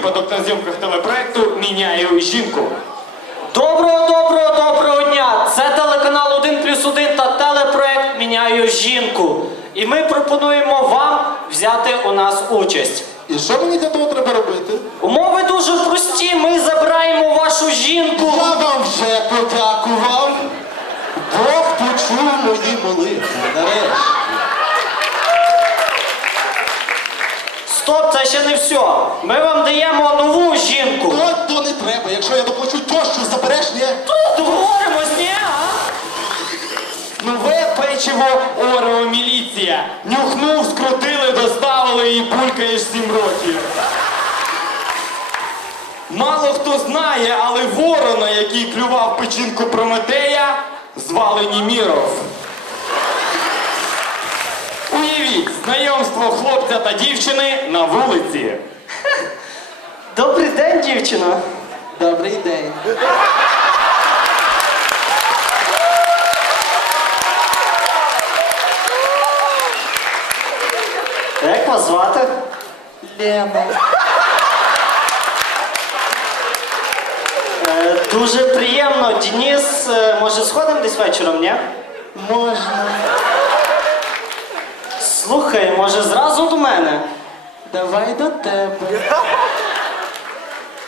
випадок на зйомках телепроекту Міняю жінку. Доброго, доброго, доброго дня! Це телеканал 1 плюс 1 та телепроект Міняю жінку. І ми пропонуємо вам взяти у нас участь. І що мені для того треба робити? Умови дуже прості. Ми забираємо вашу жінку. Я вам вже подякував. Бог почув мої молитви. Нарешті. Це ще не все. Ми вам даємо нову жінку. От то не треба. Якщо я доплачу тощу, забереш, ні? Договоримось, ні? а? Нове печиво Орео міліція. Нюхнув, скрутили, доставили і булькаєш сім років. Мало хто знає, але ворона, який клював печінку Прометея, звали Німіров. Уявіть, знайомство хлопця та дівчини на вулиці. Добрий день, дівчино. Добрий день. Як вас звати? Лена. Е, дуже приємно. Дініс, е, може сходимо десь вечором, ні? Можна. Слухай, може зразу до мене? Давай до тебе.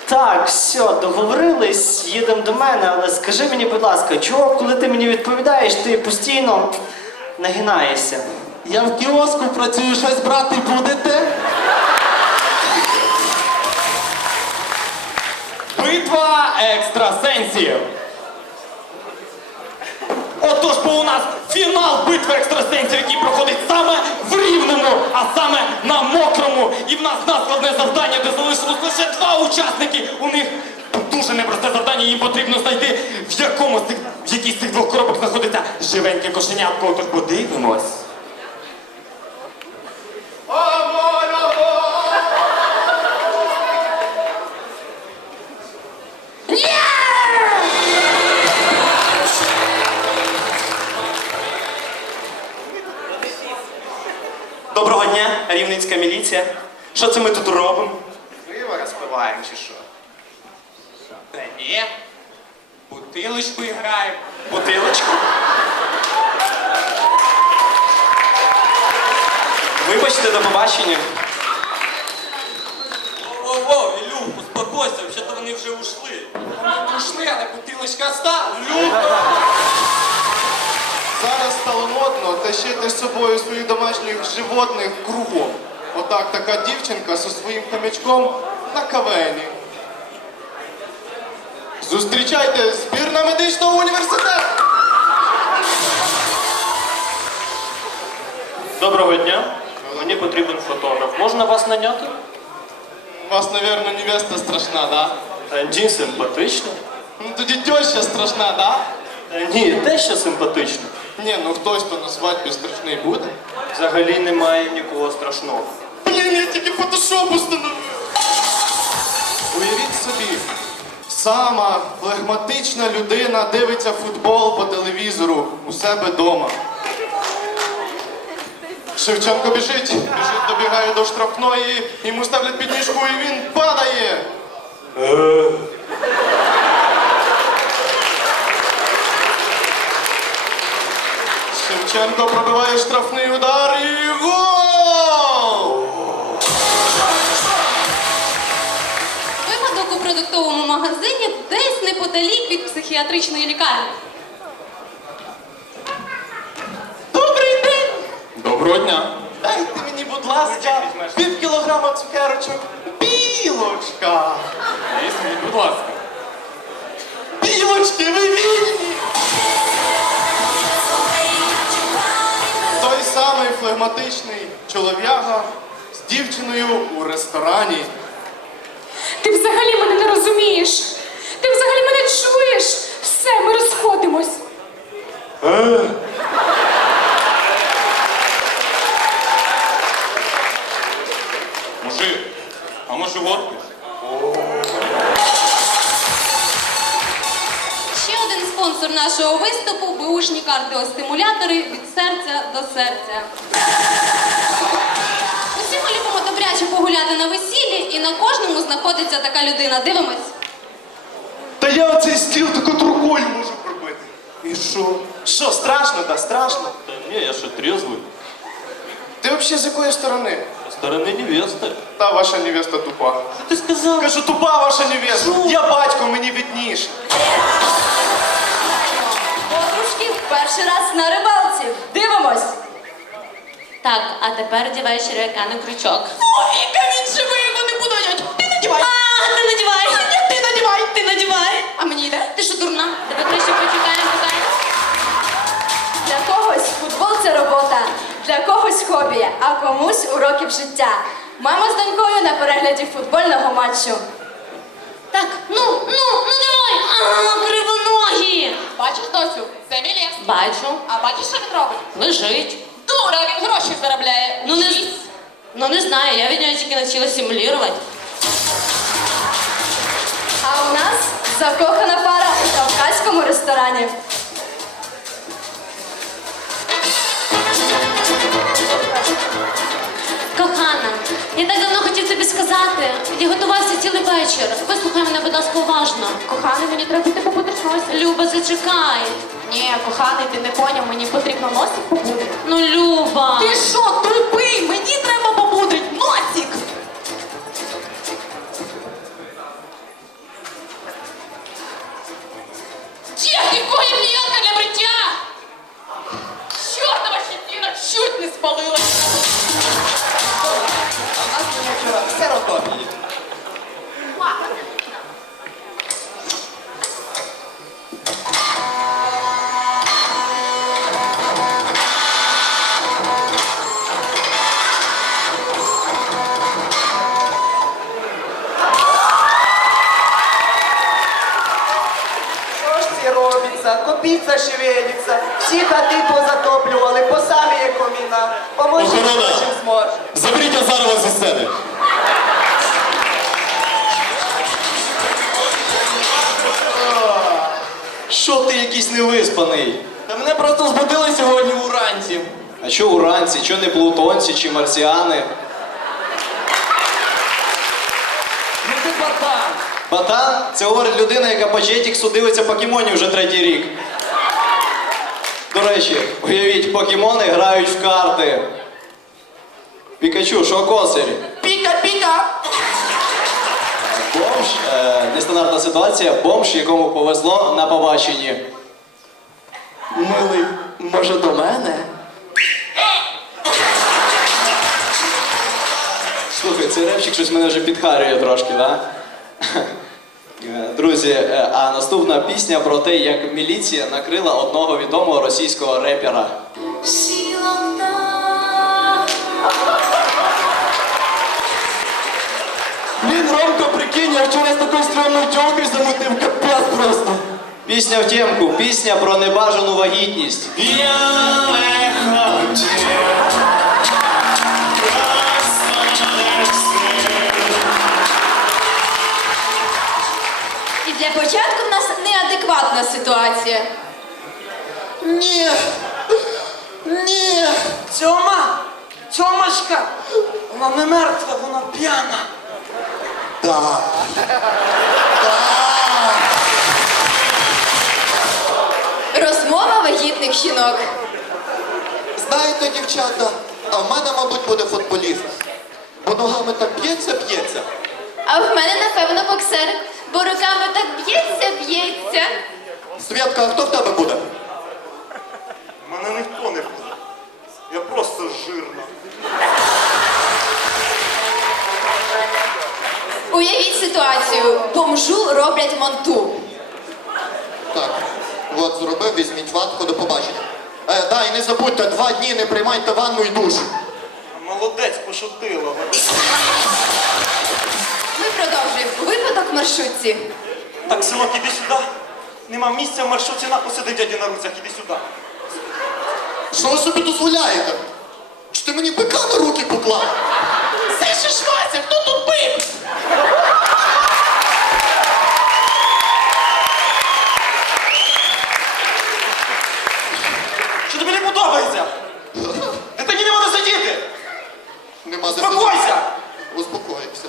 Так, все, договорились, їдемо до мене, але скажи мені, будь ласка, чого, коли ти мені відповідаєш, ти постійно нагинаєшся? Я в кіоску працюю, щось брати будете? Битва екстрасенсів. Отож, бо у нас фінал битви екстрасенсів, який проходить саме в рівному, а саме на мокрому. І в нас наскладне завдання, де залишилось лише два учасники. У них дуже непросте завдання. Їм потрібно знайти, в якому з цих, в якій з цих двох коробок знаходиться живеньке кошенятко. Тож подивимось. Рівницька міліція. Що це ми тут робимо? Пиво розпиваємо чи що? Та ні. Бутилочку граємо. Бутилочку. Вибачте, до побачення. Воу-воу, Ілюх, успокойся, взагалі вони вже ушли. Вони ушли, але бутилочка стала. Зараз стало модно тащити з собою своїх домашніх животних кругом. Отак така дівчинка зі своїм хомячком на кавені. Зустрічайте збірна медичного університету! Доброго дня. Мені потрібен фотограф. Можна вас наняти? У вас, мабуть, невеста страшна, да? Та ні, симпатично. Ну тоді теща страшна, да? Ні, те що симпатично. Ні, ну хтось то на свадьбі страшний буде. Взагалі немає нікого страшного. Блін, я тільки фотошоп установив. Уявіть собі, сама флегматична людина дивиться футбол по телевізору у себе вдома. Шевченко біжить, біжить, добігає до штрафної, йому ставлять підніжку і він падає. Шевченко пробиває штрафний удар і гол! У продуктовому магазині десь неподалік від психіатричної лікарні. Добрий день! Доброго дня. Дайте мені, будь ласка, пів кілограма цукерочок. Білочка! Візьміть, будь ласка. Білочки, ви вільні! Той самий флегматичний чолов'яга з дівчиною у ресторані. Ти взагалі мене не розумієш. Ти взагалі мене чуєш. Все, ми розходимось. Мужик, а може водки? Ще один спонсор нашого виступу бушні кардіостимулятори від серця до серця. На кожному знаходиться така людина. Дивимось. Та я оцей стіл таку рукою можу пробити. І що? Що, страшно, да, страшно? Та ні, я що трезвий. Ти взагалі з якої сторони? Сторони невести. Та ваша невеста тупа. Що ти сказав? Кажу, тупа ваша невеста. Я батько, мені відніше. Подружки перший раз на рибалці. Дивимось. Так, а тепер дівай черв'яка на крючок. Віка, надівай. Ти надівай, ти надівай. А мені йде? Ти що дурна? Тебе краще почекаємо, покаємо. Для когось футбол це робота, для когось хобі, а комусь уроків життя. Мама з донькою на перегляді футбольного матчу. Так, ну, ну, ну давай. А, кривоногі. Бачиш, Досю, це мій. Бачу. А бачиш, що він робить? Лежить. Дура, він гроші заробляє. Ну не, ну не знаю, я від нього тільки навчила симулювати. А у нас закохана пара у кавказькому ресторані. Кохана, я так давно хотів тобі сказати. Я готувався цілий вечір. Вислухай мене, будь ласка, уважно. Коханий, мені треба піти побудешнися. Люба, зачекай. Ні, коханий, ти не поняв, мені потрібно носик побудити. Ну, Люба. Ти що, тупий? Чуть не спалилась. Що Копіться шевелиться, всі хати позатоплювали, по самі як коміна. Поможіть, Охорона! чим зможе. Заберіть Азарова зі сцени. Що ти якийсь невиспаний? Та мене просто збудили сьогодні уранці. А що уранці, що не плутонці чи марсіани? Ну ти батан. Батан це говорить людина, яка по Jetix дивиться покемонів вже третій рік. До речі, уявіть, покемони грають в карти. Пікачу, що косарі? Піка-піка! Бомж, е, нестандартна ситуація, бомж, якому повезло на побаченні. Милий, може до мене? Слухай, цей репчик щось мене вже підхарює трошки, да? Е, Друзі, е, а наступна пісня про те, як міліція накрила одного відомого російського репера. Блін, Ромко, прикинь, я вчора з такою стрьомною тьолкою замутив, капець просто. Пісня в темку, пісня про небажану вагітність. І неадекватна ситуація. Ні. Ні. Цьома! Цьомашка! Вона не мертва, вона п'яна. Да. Розмова вагітних жінок. Знаєте, дівчата, а в мене, мабуть, буде футболіст. Бо ногами так б'ється, б'ється. А в мене, напевно, боксер, бо руками так б'ється, б'ється. Святка, а хто в тебе буде? Мене ніхто не буде. Я просто жирна. Уявіть ситуацію. Бомжу роблять монту. Так, от зробив, візьміть ватку, до побачення. Е, да, і не забудьте, два дні не приймайте ванну і душ. Молодець, пошутила. Ми продовжуємо. Випадок в маршрутці. Так, синок, іди сюди. Нема місця в маршрутці, на сиди дяді на руцях, іди сюди. Що ви собі дозволяєте? Чи ти мені бика на руки поклав? Це ще Вася, хто тут бив? Що тобі не подобається? Дитині не можна сидіти! Нема за Спокойся! Успокоївся.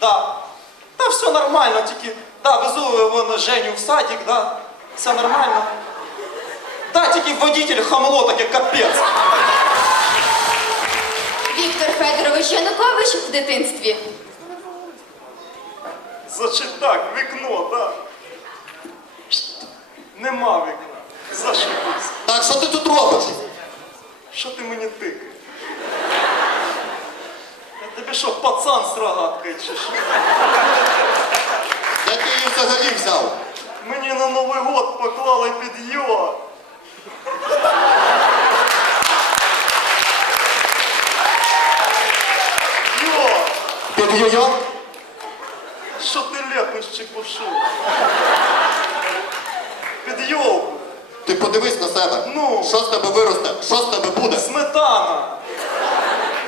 Да. Та все нормально, тільки да, везу вон Женю в садик, да. Все нормально. Да, тільки водитель хамло таке капець. Віктор Федорович Янукович в дитинстві. Значить так, вікно, да. Нема вікна. Зашибись. Так, що ти тут робиш? Що ти мені тикаєш? Я тобі що, пацан з рогаткою чи що? Де ти її взагалі взяв? Мені на Новий год поклали під. Йо! Йо Що ти ляпиш чепушу? Під йолку. Ти подивись на себе. Ну. Що з тебе виросте? Що з тебе буде? Сметана!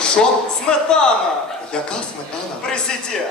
Що? Сметана! Яка сметана? Президент!